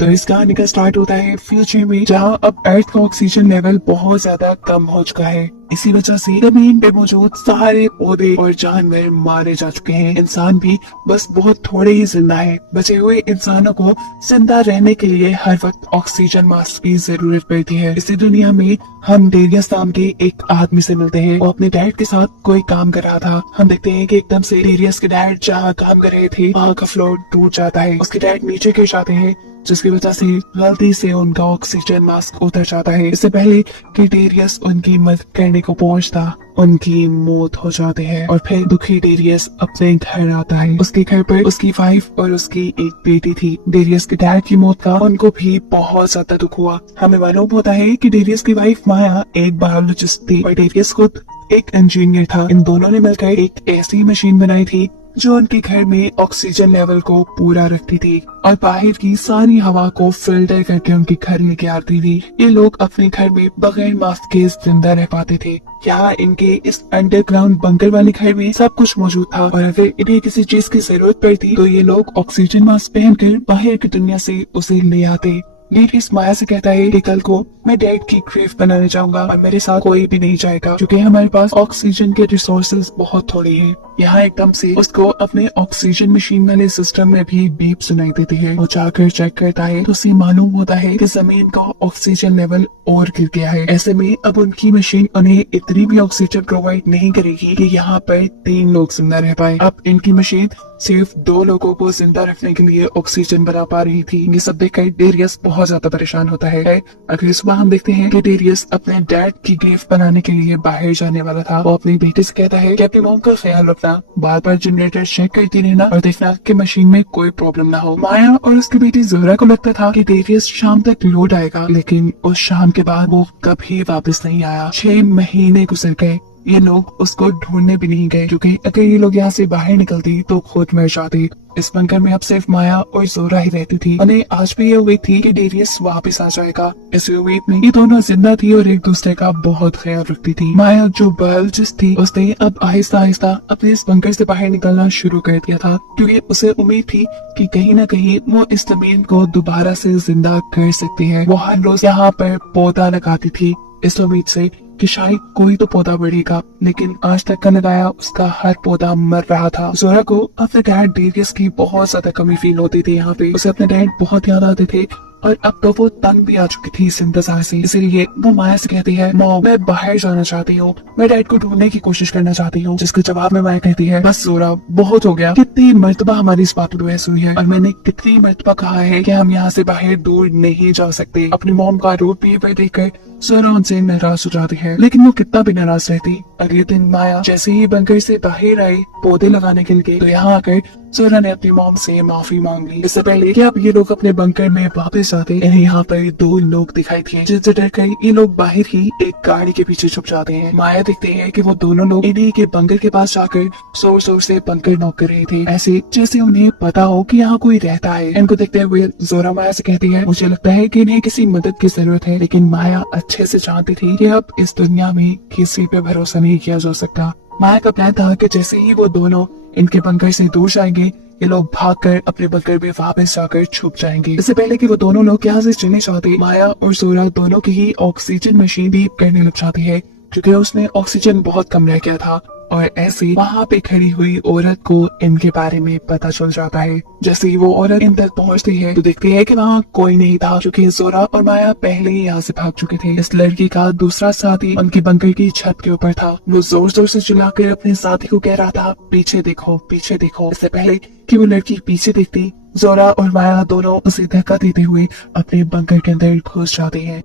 तो इस कहानी का स्टार्ट होता है फ्यूचर में, जहाँ अब अर्थ का ऑक्सीजन लेवल बहुत ज्यादा कम हो चुका है। इसी वजह से जमीन पे मौजूद सारे पौधे और जानवर मारे जा चुके हैं। इंसान भी बस बहुत थोड़े ही जिंदा है। बचे हुए इंसानों को जिंदा रहने के लिए हर वक्त ऑक्सीजन मास्क की जरूरत पड़ती है। इसी दुनिया में हम डेरियस नाम के एक आदमी से मिलते हैं। वो अपने डैड के साथ कोई काम कर रहा था। हम देखते हैं कि एकदम से डेरियस के डैड जहाँ काम कर रहे थे वहाँ का फ्लोर टूट जाता है। उसके डैड नीचे गिर जाते हैं, जिसकी वजह से गलती से उनका ऑक्सीजन मास्क उतर जाता है। इससे पहले कि डेरियस उनकी मदद करने को पहुंचता, उनकी मौत हो जाती है। और फिर दुखी डेरियस अपने घर आता है। उसके घर पर उसकी वाइफ और उसकी एक बेटी थी। डेरियस के डैड की मौत का उनको भी बहुत ज्यादा दुख हुआ। हमें मालूम होता है कि डेरियस की वाइफ माया एक बायोलॉजिस्ट थी और डेरियस खुद एक इंजीनियर था। इन दोनों ने मिलकर एक ऐसी मशीन बनाई थी जो उनके घर में ऑक्सीजन लेवल को पूरा रखती थी और बाहर की सारी हवा को फिल्टर करके उनके घर लेके आती थी। ये लोग अपने घर में बगैर मास्क के जिंदा रह पाते थे। यहाँ इनके इस अंडरग्राउंड बंकर वाले घर में सब कुछ मौजूद था और अगर इन्हें किसी चीज की जरूरत पड़ती तो ये लोग ऑक्सीजन मास्क पहनकर बाहर की दुनिया से उसे ले आते। डेरियस माया से कहता है कि कल को मैं डैड की ग्रेव बनाने जाऊंगा और मेरे साथ कोई भी नहीं जाएगा क्योंकि हमारे पास ऑक्सीजन के रिसोर्सेज बहुत थोड़ी हैं। यहाँ एकदम से उसको अपने ऑक्सीजन मशीन वाले सिस्टम में भी बीप सुनाई देती है। वो जाकर चेक करता है तो उसे मालूम होता है कि जमीन का ऑक्सीजन लेवल और गिर गया है। ऐसे में अब उनकी मशीन उन्हें इतनी भी ऑक्सीजन प्रोवाइड नहीं करेगी कि यहाँ पर 3 लोग जिंदा रह पाए। अब इनकी मशीन सिर्फ 2 लोगों को जिंदा रखने के लिए ऑक्सीजन बना पा रही थी। ये सब देखकर डेरियस बहुत ज्यादा परेशान होता है। अगली सुबह हम देखते हैं कि डेरियस अपने डैड की ग्रेव बनाने के लिए बाहर जाने वाला था। वो अपनी बेटी से कहता है कि अपनी मॉम का ख्याल रखना, बार बार जनरेटर चेक करती रहना और देखना कि मशीन में कोई प्रॉब्लम ना हो। माया और उसकी बेटी जोहरा को लगता था कि डेरियस शाम तक लौट आएगा, लेकिन उस शाम के बाद वो कभी वापस नहीं आया। 6 महीने गुजर गए। ये लोग उसको ढूंढने भी नहीं गए क्योंकि अगर ये लोग यहाँ से बाहर निकलती तो खुद मर जाती। इस बंकर में अब सिर्फ माया और जोहरा ही रहती थी। उन्हें आज भी ये उम्मीद थी कि डेरियस वापस आ जाएगा। इस उम्मीद में ये दोनों जिंदा थी और एक दूसरे का बहुत ख्याल रखती थी। माया जो बायोलॉजिस्ट थी उसने अब आहिस्ता आहिस्ता अपने इस बंकर से बाहर निकलना शुरू कर दिया था क्योंकि उसे उम्मीद थी कि कहीं न कहीं वो इस जमीन को दोबारा से जिंदा कर सकती है। वो हर रोज यहाँ पर पौधा लगाती थी इस उम्मीद से कि शायद कोई तो पौधा बढ़ेगा, लेकिन आज तक का लगाया उसका हर पौधा मर रहा था। जोहरा को अपने डैड डेरियस की बहुत ज्यादा कमी फील होती थी। यहाँ पे उसे अपने डैड बहुत याद आते थे और अब तो वो तंग भी आ चुकी थी इस इंतजार से। इसीलिए वो माया से कहती है, मॉम मैं बाहर जाना चाहती हूँ, मैं डैड को ढूंढने की कोशिश करना चाहती हूँ। जिसके जवाब में माया कहती है, बस जोहरा बहुत हो गया। कितनी मर्तबा हमारी इस बात पर बहस हुई है और मैंने कितनी मर्तबा कहा है कि हम यहाँ से बाहर दूर नहीं जा सकते। अपनी मॉम का रूप बिहेवियर देखकर जोहरा उनसे नाराज हो जाती है, लेकिन वो कितना भी नाराज रहती। अगले दिन माया जैसे ही बंकर से बाहर आई पौधे लगाने के लिए तो यहाँ आकर जोहरा ने अपनी मॉम से माफी मांग ली। इससे पहले कि अब ये लोग अपने बंकर में वापस आते, इन्हें यहाँ पर 2 लोग दिखाई दिए, जिनसे डरकर ये लोग बाहर ही एक गाड़ी के पीछे छुप जाते हैं। माया देखते हैं कि वो दोनों लोग इन्हीं के बंकर के पास जाकर जोर जोर से बंकर नॉक कर रहे थे, ऐसे जैसे उन्हें पता हो कि यहाँ कोई रहता है। इनको देखते हुए जोहरा माया से कहती है, मुझे लगता है कि इन्हें किसी मदद की जरूरत है। लेकिन माया अच्छे से जानती थी कि अब इस दुनिया में किसी पे भरोसा नहीं किया जा सकता। माया का प्लान था कि जैसे ही वो दोनों इनके बंकर से दूर जाएंगे ये लोग भागकर अपने बंकर में वापस जाकर छुप जाएंगे। इससे पहले कि वो दोनों लोग यहाँ से चलने चाहते, माया और जोहरा दोनों की ही ऑक्सीजन मशीन बीप करने लग जाती है क्योंकि उसने ऑक्सीजन बहुत कम रह गया था। और ऐसे वहाँ पे खड़ी हुई औरत को इनके बारे में पता चल जाता है। जैसे ही वो औरत इन तक पहुँचती है तो देखती है कि वहाँ कोई नहीं था क्योंकि जोहरा और माया पहले ही यहाँ से भाग चुके थे। इस लड़की का दूसरा साथी उनके बंकर की छत के ऊपर था। वो जोर जोर से चिल्लाकर अपने साथी को कह रहा था, पीछे देखो पीछे देखो। इससे पहले कि वो लड़की पीछे देखती, जोहरा और माया दोनों उसे धक्का देते हुए अपने बंकर के अंदर घुस जाते हैं।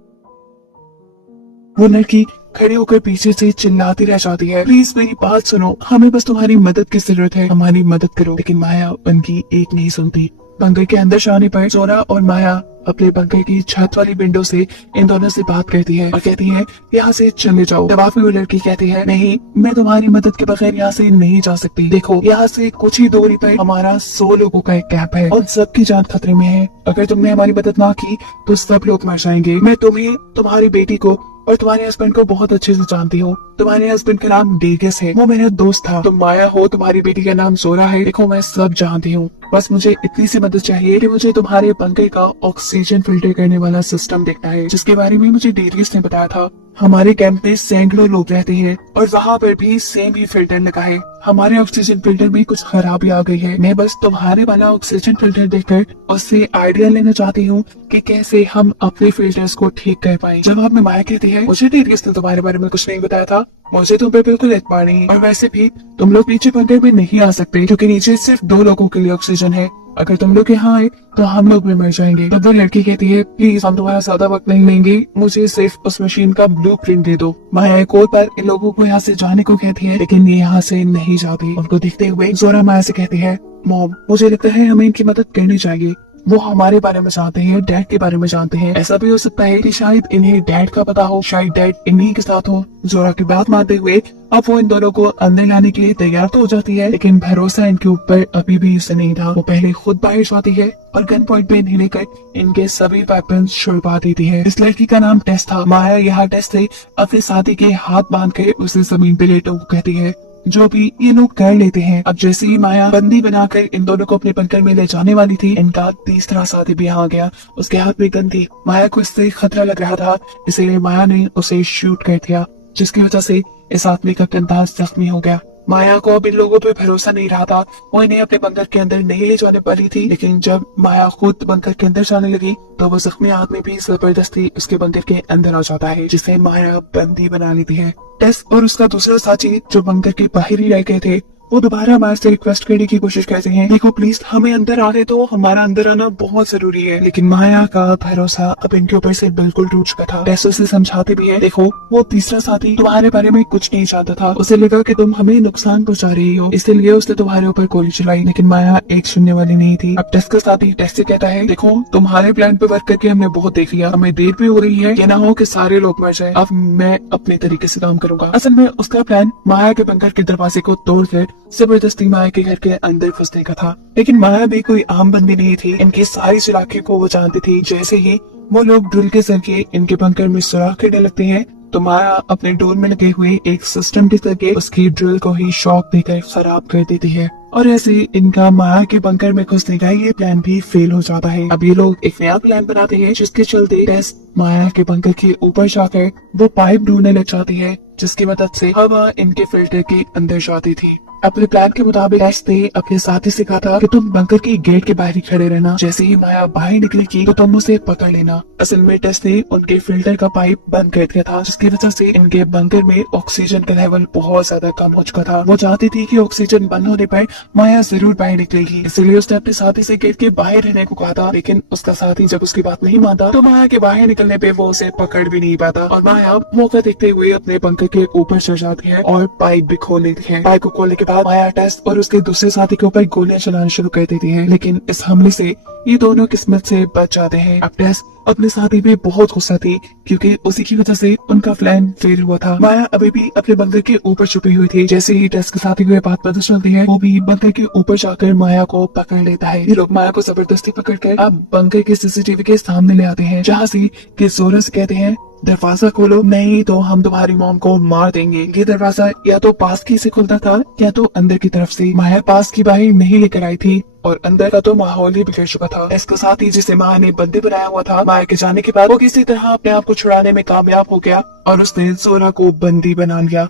वो लड़की खड़ी होकर पीछे से चिल्लाती रह जाती है, प्लीज मेरी बात सुनो, हमें बस तुम्हारी मदद की जरूरत है, हमारी मदद करो। लेकिन माया उनकी एक नहीं सुनती। बंकर के अंदर जाने पर जोहरा और माया अपने बंकर की छत वाली विंडो से इन दोनों से बात करती है और कहती है, यहाँ से चले जाओ। जवाब में वो लड़की कहती है, नहीं मैं तुम्हारी मदद के बगैर यहाँ से नहीं जा सकती। देखो यहाँ से कुछ ही दूरी पर हमारा 100 लोगों का एक कैंप है और सबकी जान खतरे में है। अगर तुमने हमारी मदद ना की तो सब लोग मर जाएंगे। मैं तुम्हें, तुम्हारी बेटी को और तुम्हारे हस्बैंड को बहुत अच्छे से जानती हूँ। तुम्हारे हस्बैंड का नाम डेरियस है, वो मेरा दोस्त था। तुम माया हो, तुम्हारी बेटी का नाम जोरा है। देखो मैं सब जानती हूँ, बस मुझे इतनी सी मदद चाहिए कि मुझे तुम्हारे बंकर का ऑक्सीजन फिल्टर करने वाला सिस्टम देखना है, जिसके बारे में मुझे डेरियस ने बताया था। हमारे कैंप में सैकड़ों लोग रहते हैं और वहाँ पर भी सेम ही फिल्टर लगा है। हमारे ऑक्सीजन फिल्टर में कुछ खराबी आ गई है। मैं बस तुम्हारे वाला ऑक्सीजन फिल्टर देखकर उससे आइडिया लेना चाहती हूँ कि कैसे हम अपने फिल्टर्स को ठीक कर पाए। जवाब में माया कहती है, मुझे डेरियस ने तुम्हारे बारे में कुछ नहीं बताया था, मुझे तुम पे बिल्कुल एतबार नहीं। और वैसे भी तुम लोग नीचे बंकर में नहीं आ सकते क्योंकि नीचे सिर्फ 2 लोगों के लिए ऑक्सीजन है। अगर तुम लोग यहाँ आए तो हम लोग भी मर जाएंगे। तब वो लड़की कहती है, प्लीज हम तुम्हारा ज्यादा वक्त नहीं लेंगे, मुझे सिर्फ उस मशीन का ब्लूप्रिंट दे दो। माया एक और बार इन लोगों को यहाँ से जाने को कहती है, लेकिन ये यहाँ से नहीं जाती। उनको देखते हुए जोरा माया से कहती है, मॉम मुझे लगता है हमें इनकी मदद करनी चाहिए। वो हमारे बारे में जानते हैं, डैड के बारे में जानते हैं। ऐसा भी हो सकता है कि शायद इन्हें डैड का पता हो, शायद डैड इन्हीं के साथ हो। जोरा की बात मानते हुए अब वो इन दोनों को अंदर लाने के लिए तैयार तो हो जाती है, लेकिन भरोसा इनके ऊपर अभी भी इसे नहीं था। वो पहले खुद बाहर जाती है और गन पॉइंट पे इन्हें लेकर इनके सभी वेपन्स छुड़वा देती है। इस लड़की का नाम टेस था। माया यहाँ टेस से अपने साथी के हाथ बांध कर उसे जमीन पे लेटो कहती है, जो भी ये लोग कर लेते हैं। अब जैसे ही माया बंदी बनाकर इन दोनों को अपने बंकर में ले जाने वाली थी, इनका तीसरा साथी भी यहाँ आ गया। उसके हाथ में गन थी। माया को इससे खतरा लग रहा था, इसलिए माया ने उसे शूट कर दिया, जिसकी वजह से इस आदमी का कंधा जख्मी हो गया। माया को अब इन लोगों पे भरोसा नहीं रहा था। वो इन्हें अपने बंकर के अंदर नहीं ले जाने वाली थी, लेकिन जब माया खुद बंकर के अंदर जाने लगी तो वो जख्मी आदमी भी जबरदस्ती उसके बंकर के अंदर आ जाता है, जिसे माया बंदी बना लेती है। टेस और उसका दूसरा साथी जो बंकर के बाहर ही रह गए थे, वो दोबारा माया से रिक्वेस्ट करने की कोशिश करते हैं, देखो प्लीज हमें अंदर आने दो, हमारा अंदर आना बहुत जरूरी है। लेकिन माया का भरोसा अब इनके ऊपर से बिल्कुल टूट चुका था। टेस उसे समझाते भी है, देखो वो तीसरा साथी तुम्हारे बारे में कुछ नहीं जानता था, उसे लगा कि तुम हमें नुकसान पहुंचा रही हो, इसलिए उसने तुम्हारे ऊपर गोली चलाई। लेकिन माया एक सुनने वाली नहीं थी। अब टेस का साथी टेस से कहता है, देखो तुम्हारे प्लान पे वर्क करके हमने बहुत देख लिया, हमें देर भी हो रही है, ये ना हो कि सारे लोग मर जाए। अब मैं अपने तरीके से काम करूंगा। असल में उसका प्लान माया के बंकर के दरवाजे को तोड़कर जबरदस्ती माया के घर के अंदर घुसने का था। लेकिन माया भी कोई आम बंदी नहीं थी, इनकी सारी चालाकी को वो जानती थी। जैसे ही वो लोग ड्रिल के जरिए इनके बंकर में सुराख करने लगते हैं, तो माया अपने डोर में लगे हुए एक सिस्टम के जरिए उसकी ड्रिल को ही शॉक देकर खराब कर देती है। और ऐसे इनका माया के बंकर में घुसने का ये प्लान भी फेल हो जाता है। अब ये लोग एक नया प्लान बनाते हैं, जिसके चलते टेस माया के बंकर के ऊपर जाकर वो पाइप ढूंढने लग जाती है, जिसकी मदद से हवा इनके फिल्टर के अंदर जाती थी। अपने प्लान के मुताबिक टेस ने अपने साथी से कहा था कि तुम बंकर के गेट के बाहर ही खड़े रहना, जैसे ही माया बाहर निकलेगी तो तुम उसे पकड़ लेना। असल में टेस ने उनके फिल्टर का पाइप बंद कर दिया था, जिसकी वजह से इनके बंकर में ऑक्सीजन का लेवल बहुत ज्यादा कम हो चुका था। वो चाहती थी कि ऑक्सीजन बंद होने पर माया जरूर बाहर निकलेगी, इसलिए उसने अपने साथी से गेट के बाहर रहने को कहा था। लेकिन उसका साथी जब उसकी बात नहीं मानता तो माया के बाहर निकलने पे वो उसे पकड़ भी नहीं पाता, और माया मौका देखते हुए अपने बंकर के ऊपर चढ़ जाती है और पाइप भी खोल लेती है। पाइप को खोलने के बाद माया टेस और उसके दूसरे साथी के ऊपर गोलियां चलाना शुरू कर देती है, लेकिन इस हमले से ये दोनों किस्मत से बच जाते हैं। अब टेस अपने साथी पे बहुत गुस्सा थी, क्योंकि उसी की वजह से उनका प्लान फेल हुआ था। माया अभी भी अपने बंकर के ऊपर छुपी हुई थी। जैसे ही टेस के साथी को ये बात पता चलती है, वो भी बंकर के ऊपर जाकर माया को पकड़ लेता है। ये लोग माया को जबरदस्ती पकड़कर अब बंकर के सीसीटीवी के सामने ले आते हैं, जहाँ से कि जोरा से कहते हैं, दरवाजा खोलो, नहीं तो हम तुम्हारी मॉम को मार देंगे। ये दरवाजा या तो पास की से खुलता था या तो अंदर की तरफ से। माया पास की बाहर नहीं लेकर आई थी और अंदर का तो माहौल ही बिगड़ चुका था। इसके साथ ही जिसे माया ने बंदी बनाया हुआ था, माया के जाने के बाद वो किसी तरह अपने आप को छुड़ाने में कामयाब हो गया और उसने जोरा को बंदी बना लिया।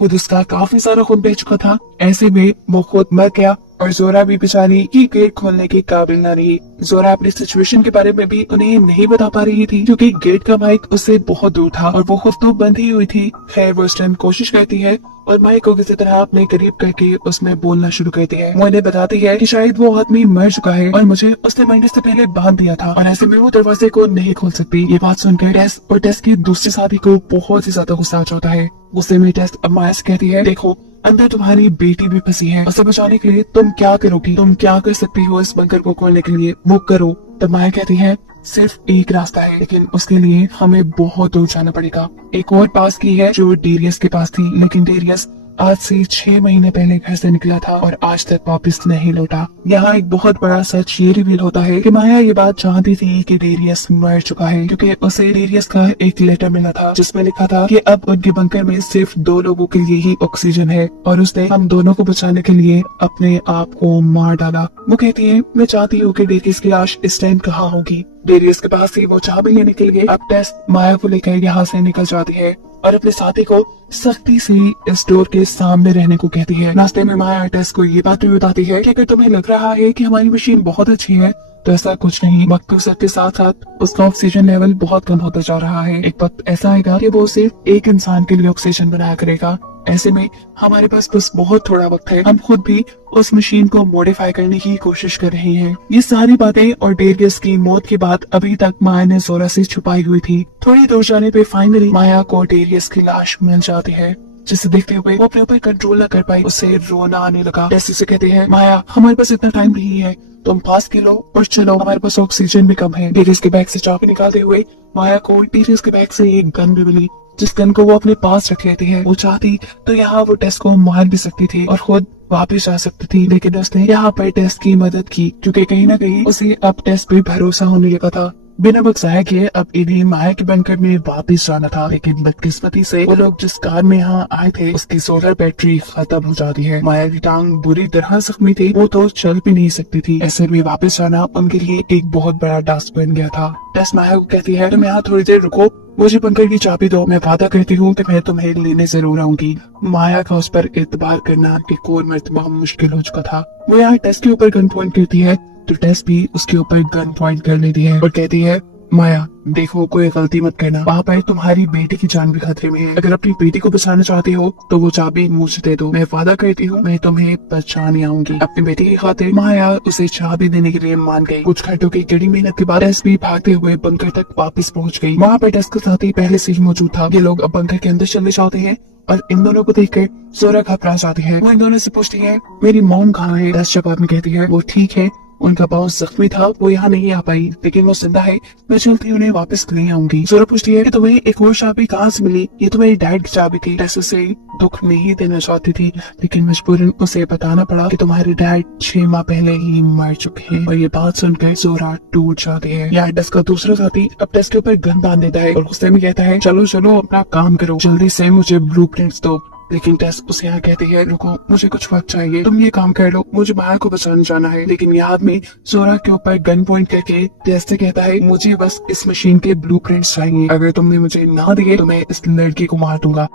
खुद उसका काफी सारा खून बह चुका था, ऐसे में वो खुद मर गया और जोरा भी बेचारी की गेट खोलने के काबिल न रही। जोरा अपनी सिचुएशन के बारे में भी उन्हें नहीं बता पा रही थी, क्योंकि गेट का माइक उससे बहुत दूर था और वो खुद तो बंद ही हुई थी। खैर वो इस टाइम कोशिश करती है और माइक को किसी तरह अपने करीब करके उसमें बोलना शुरू करती है। वो इन्हें बताती है कि शायद वो आदमी मर चुका है और मुझे उसने मरने से पहले बांध दिया था और ऐसे में वो दरवाजे को नहीं खोल सकती। ये बात सुनकर टेस और टेस की दूसरे साथी को बहुत ही ज्यादा गुस्सा आ जाता है। गुस्से में टेस अब माया से कहती है, देखो अंदर तुम्हारी बेटी भी फंसी है, उसे बचाने के लिए तुम क्या करोगी, तुम क्या कर सकती हो इस बंकर को खोलने के लिए, वो करो। तब माया कहती है, सिर्फ एक रास्ता है, लेकिन उसके लिए हमें बहुत दूर जाना पड़ेगा। एक और पास की है जो डेरियस के पास थी, लेकिन डेरियस आज से 6 महीने पहले घर से निकला था और आज तक वापस नहीं लौटा। यहाँ एक बहुत बड़ा सच ये रिवील होता है कि माया ये बात जानती थी कि डेरियस मर चुका है, क्योंकि उसे डेरियस का एक लेटर मिला था जिसमें लिखा था कि अब उनके बंकर में सिर्फ 2 लोगों के लिए ही ऑक्सीजन है और उसने हम दोनों को बचाने के लिए अपने आप को मार डाला। वो कहती है, मैं चाहती हूँ कि डेरियस की लाश इस टाइम कहाँ होगी। डेरियस के पास ही वो चाबी लेने के लिए अब टेस माया को लेकर यहाँ से निकल जाती है और अपने साथी को सख्ती से इस डोर के सामने रहने को कहती है। रास्ते में माया टेस को ये बात भी बताती है कि अगर तुम्हें लग रहा है कि हमारी मशीन बहुत अच्छी है तो ऐसा कुछ नहीं। वक्त गुजरने के साथ साथ उसका ऑक्सीजन लेवल बहुत कम होता जा रहा है। एक वक्त ऐसा आएगा कि वो सिर्फ एक इंसान के लिए ऑक्सीजन बनाया करेगा। ऐसे में हमारे पास बस बहुत थोड़ा वक्त है। हम खुद भी उस मशीन को मॉडिफाई करने की कोशिश कर रहे हैं। ये सारी बातें और डेरियस की मौत की बात अभी तक माया ने जोरा से छुपाई हुई थी। थोड़ी दूर जाने पे फाइनली माया को डेरियस की लाश मिल जाती है, जिसे देखते हुए वो अपने ऊपर कंट्रोल न कर पाई। उसे रोना आने लगा। टेस उसे कहते हैं, माया हमारे पास इतना टाइम नहीं है, तुम पास के लो और चलो, हमारे पास ऑक्सीजन भी कम है। डेरियस के बैग से चाबी निकालते हुए माया को डेरियस के बैग से एक गन भी मिली, जिस गन को वो अपने पास रख लेती है। वो चाहती तो यहाँ वो टेस को मार भी सकती थी और खुद वापस आ सकती थी, लेकिन उसने यहाँ पर टेस की मदद की, क्योंकि कहीं ना कहीं उसे अब टेस पे भरोसा होने लगा था। बिना वक्त जाया किए अब इन्हें माया के बंकर में वापस जाना था, लेकिन बदकिस्मती से वो लोग जिस कार में यहाँ आए थे उसकी सोलर बैटरी खत्म हो जाती है। माया की टांग बुरी तरह जख्मी थी, वो तो चल भी नहीं सकती थी। ऐसे में वापस जाना उनके लिए एक बहुत बड़ा टास्क बन गया था। टेस माया को कहती है, तुम यहाँ थोड़ी देर रुको, मुझे बंकर की चाबी दो, मैं वादा करती हूँ कि मैं तुम्हें लेने जरूर आऊंगी। माया का उस पर एतबार करना एक और मर्तबा मुश्किल हो चुका था। वो यहाँ टेस के ऊपर गन पॉइंट करती है तो टेस भी उसके ऊपर गन पॉइंट कर लेती है और कहती है, माया देखो कोई गलती मत करना, वहाँ पर तुम्हारी बेटी की जान भी खतरे में है। अगर अपनी बेटी को बचाना चाहती हो तो वो चाबी मुझे दे दो, मैं वादा करती हूँ मैं तुम्हें बचाने आऊंगी। अपनी बेटी की खातिर माया उसे चाबी देने के लिए मान गई। कुछ घंटों की कड़ी मेहनत के बाद टेस भी भागते हुए बंकर तक वापस पहुँच गई। वहाँ पर टेस का साथी पहले से ही मौजूद था। ये लोग अब बंकर के अंदर चले जाते हैं और इन दोनों को देखकर जोरा घबरा जाती है। वो इन दोनों से पूछती है, मेरी मॉम कहाँ है? टेस जवाब में कहती है, वो ठीक है, उनका पाँव जख्मी था, वो यहाँ नहीं आ पाई, लेकिन वो जिंदा है, मैं जल्दी उन्हें वापस ले आऊंगी। जोरा पूछती है कि तुम्हें एक और चाबी कहाँ से मिली? ये तो मेरी डैड की चाबी थी। टेस उसे दुख नहीं देना चाहती थी, लेकिन मजबूरन उसे बताना पड़ा कि तुम्हारे डैड 6 माह पहले ही मर चुके हैं। और ये बात सुनकर जोरा टूट जाती है। यहाँ टेस का दूसरा साथी अब टेस के ऊपर गन बांध देता है और गुस्से में कहता है, चलो चलो अपना काम करो, जल्दी से मुझे ब्लूप्रिंट्स दो। लेकिन टेस उसे यहाँ कहती है, रुको मुझे कुछ वक्त चाहिए, तुम ये काम कर लो, मुझे माया को बचाने जाना है। लेकिन ये आदमी जोरा के ऊपर गन पॉइंट करके टेस से कहता है, मुझे बस इस मशीन के ब्लूप्रिंट्स चाहिए, अगर तुमने मुझे ना दिए तो मैं इस लड़की को मार दूंगा।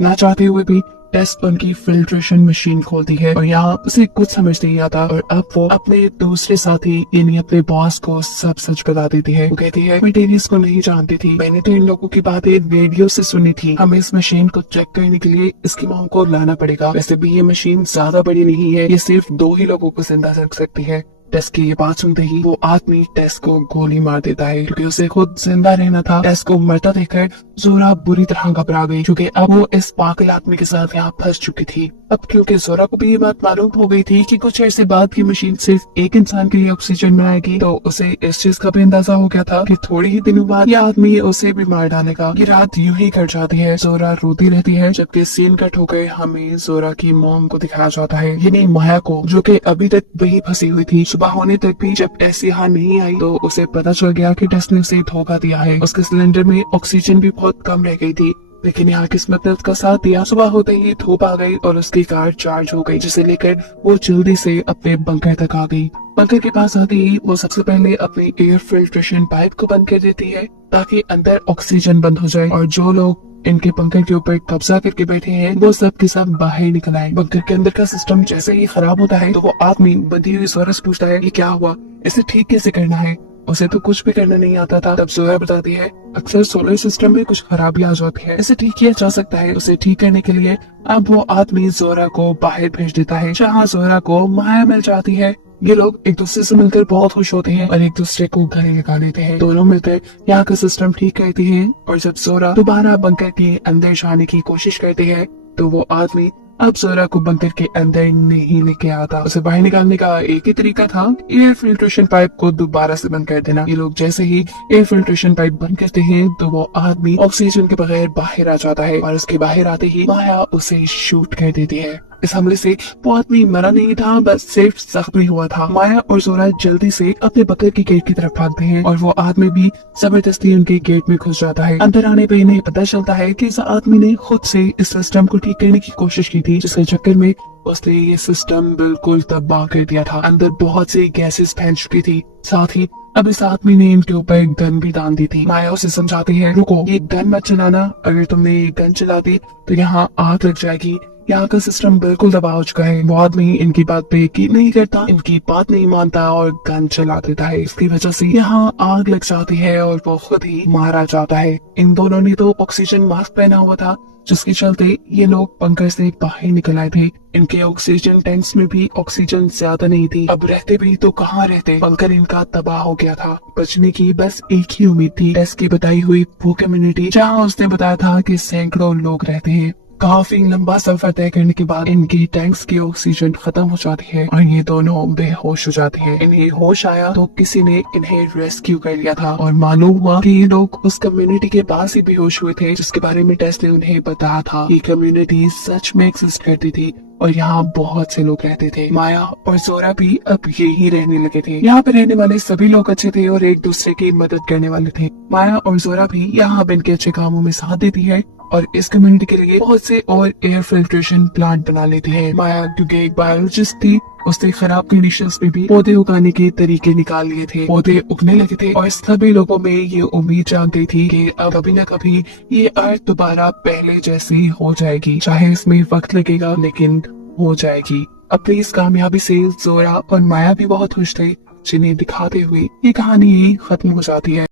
ना चाहते हुए भी टेस उनकी फिल्ट्रेशन मशीन खोलती है और यहाँ उसे कुछ समझ नहीं आता और अब वो अपने दूसरे साथी यानी अपने बॉस को सब सच बता देती है। वो कहती है, मैं डेरियस को नहीं जानती थी, मैंने तो इन लोगों की बातें रेडियो से सुनी थी, हमें इस मशीन को चेक करने के लिए इसकी मॉम को लाना पड़ेगा। वैसे भी ये मशीन ज्यादा बड़ी नहीं है, ये सिर्फ 2 ही लोगों को जिंदा रख सकती है। टेस की ये बात सुनते ही वो आदमी टेस को गोली मार देता है, क्योंकि उसे खुद जिंदा रहना था। टेस को मरता देखकर जोरा बुरी तरह घबरा गई, क्योंकि अब वो इस पागल आदमी के साथ यहाँ फंस चुकी थी। अब क्योंकि जोरा को भी ये बात मालूम हो गई थी कि कुछ ऐसे बाद की मशीन सिर्फ एक इंसान के लिए ऑक्सीजन बनाएगी, तो उसे इस चीज का भी अंदाजा हो गया था कि थोड़ी ही दिनों बाद ये आदमी उसे भी मार डालेगा। ये रात यूं ही कट जाती है, जोरा रोती रहती है, जबकि सीन कट होकर हमें जोरा की मॉम को दिखाया जाता है, यानी माया को, जो कि अभी तक वही फंसी हुई थी। सुबह होने तक भी जब टेस यहाँ नहीं आई तो उसे पता चल गया कि टेस ने उसे धोखा दिया है। उसके सिलेंडर में ऑक्सीजन भी बहुत कम रह गई थी, लेकिन यहाँ किस्मत ने उसका साथ दिया। सुबह होते ही धूप आ गई और उसकी कार चार्ज हो गई, जिसे लेकर वो जल्दी से अपने बंकर तक आ गई। बंकर के पास आते ही वो सबसे पहले अपनी एयर फिल्ट्रेशन पाइप को बंद कर देती है ताकि अंदर ऑक्सीजन बंद हो जाए और जो लोग इनके बंकर के ऊपर कब्जा करके बैठे हैं वो सब के सब बाहर निकल आए। बंकर के अंदर का सिस्टम जैसे ही खराब होता है तो वो आदमी बंधी हुई जोरा से पूछता है, ये क्या हुआ, इसे ठीक कैसे करना है? उसे तो कुछ भी करना नहीं आता था। तब जोरा बताती है, अक्सर सोलर सिस्टम में कुछ खराबी आ जाती है, इसे ठीक किया जा सकता है। उसे ठीक करने के लिए अब वो आदमी जोरा को बाहर भेज देता है, जहाँ जोरा को माया मिल जाती है। ये लोग एक दूसरे से मिलकर बहुत खुश होते हैं और एक दूसरे को गले लगा लेते हैं। दोनों मिलकर यहाँ का सिस्टम ठीक करते हैं और जब जोरा दोबारा बंकर के अंदर जाने की कोशिश करते हैं तो वो आदमी अब जोरा को बंकर के अंदर नहीं लेके आता। उसे बाहर निकालने का एक ही तरीका था, एयर फिल्ट्रेशन पाइप को दोबारा से बंद कर देना। ये लोग जैसे ही एयर फिल्ट्रेशन पाइप बंद करते हैं तो वो आदमी ऑक्सीजन के बगैर बाहर आ जाता है और उसके बाहर आते ही माया उसे शूट कर देती है। इस हमले से वो आदमी मरा नहीं था, बस सिर्फ जख्मी हुआ था। माया और जोरा जल्दी से अपने बंकर के गेट की तरफ भागते हैं और वो आदमी भी जबरदस्ती उनके गेट में घुस जाता है। अंदर आने पे इन्हें पता चलता है कि इस आदमी ने खुद से इस सिस्टम को ठीक करने की कोशिश की थी, जिसके चक्कर में उसने ये सिस्टम बिल्कुल तबाह कर दिया था। अंदर बहुत सी गैसेस फैल चुकी थी, साथ ही अब इस आदमी ने इनके ऊपर एक गन भी दान दी थी। माया उसे समझाती है, रुको, ये गन मत चलाना, अगर तुमने ये गन चला दी तो यहाँ आग लग जाएगी, यहाँ का सिस्टम बिल्कुल तबाह हो चुका है। वो आदमी इनकी बात पे यकीन नहीं करता, इनकी बात नहीं मानता और गन चला देता है। इसकी वजह से यहाँ आग लग जाती है और वो खुद ही मारा जाता है। इन दोनों ने तो ऑक्सीजन मास्क पहना हुआ था, जिसके चलते ये लोग बंकर से बाहर निकल आए थे। इनके ऑक्सीजन टैंक्स में भी ऑक्सीजन ज्यादा नहीं थी। अब रहते भी तो कहाँ रहते, बंकर इनका तबाह हो गया था। बचने की बस एक ही उम्मीद थी, टेस की बताई हुई वो कम्युनिटी जहाँ उसने बताया था कि सैकड़ों लोग रहते हैं। काफी लंबा सफर तय करने के बाद इनकी टैंक्स की ऑक्सीजन खत्म हो जाती है और ये दोनों बेहोश हो जाते हैं। इन्हें होश आया तो किसी ने इन्हें रेस्क्यू कर लिया था और मालूम हुआ कि ये लोग उस कम्युनिटी के पास ही बेहोश हुए थे, जिसके बारे में टेस्ट ने उन्हें बताया था। ये कम्युनिटी सच में एग्जिस्ट करती थी और यहाँ बहुत से लोग रहते थे। माया और जोरा भी अब यही रहने लगे थे। यहाँ पे रहने वाले सभी लोग अच्छे थे और एक दूसरे की मदद करने वाले थे। माया और जोरा भी यहाँ अब इनके अच्छे कामों में साथ देती है और इस कम्युनिटी के लिए बहुत से और एयर फिल्ट्रेशन प्लांट बना लेती है। माया क्योंकि एक बायोलॉजिस्ट थी, उसने खराब कंडीशंस में भी पौधे उगाने के तरीके निकाल लिए थे। पौधे उगने लगे थे और सभी लोगों में ये उम्मीद जाग गई थी कि अब कभी न कभी ये अर्थ दोबारा पहले जैसी हो जाएगी, चाहे इसमें वक्त लगेगा लेकिन हो जाएगी। अपनी इस कामयाबी से जोरा और माया भी बहुत खुश थे, जिन्हें दिखाते हुए ये कहानी यही खत्म हो जाती है।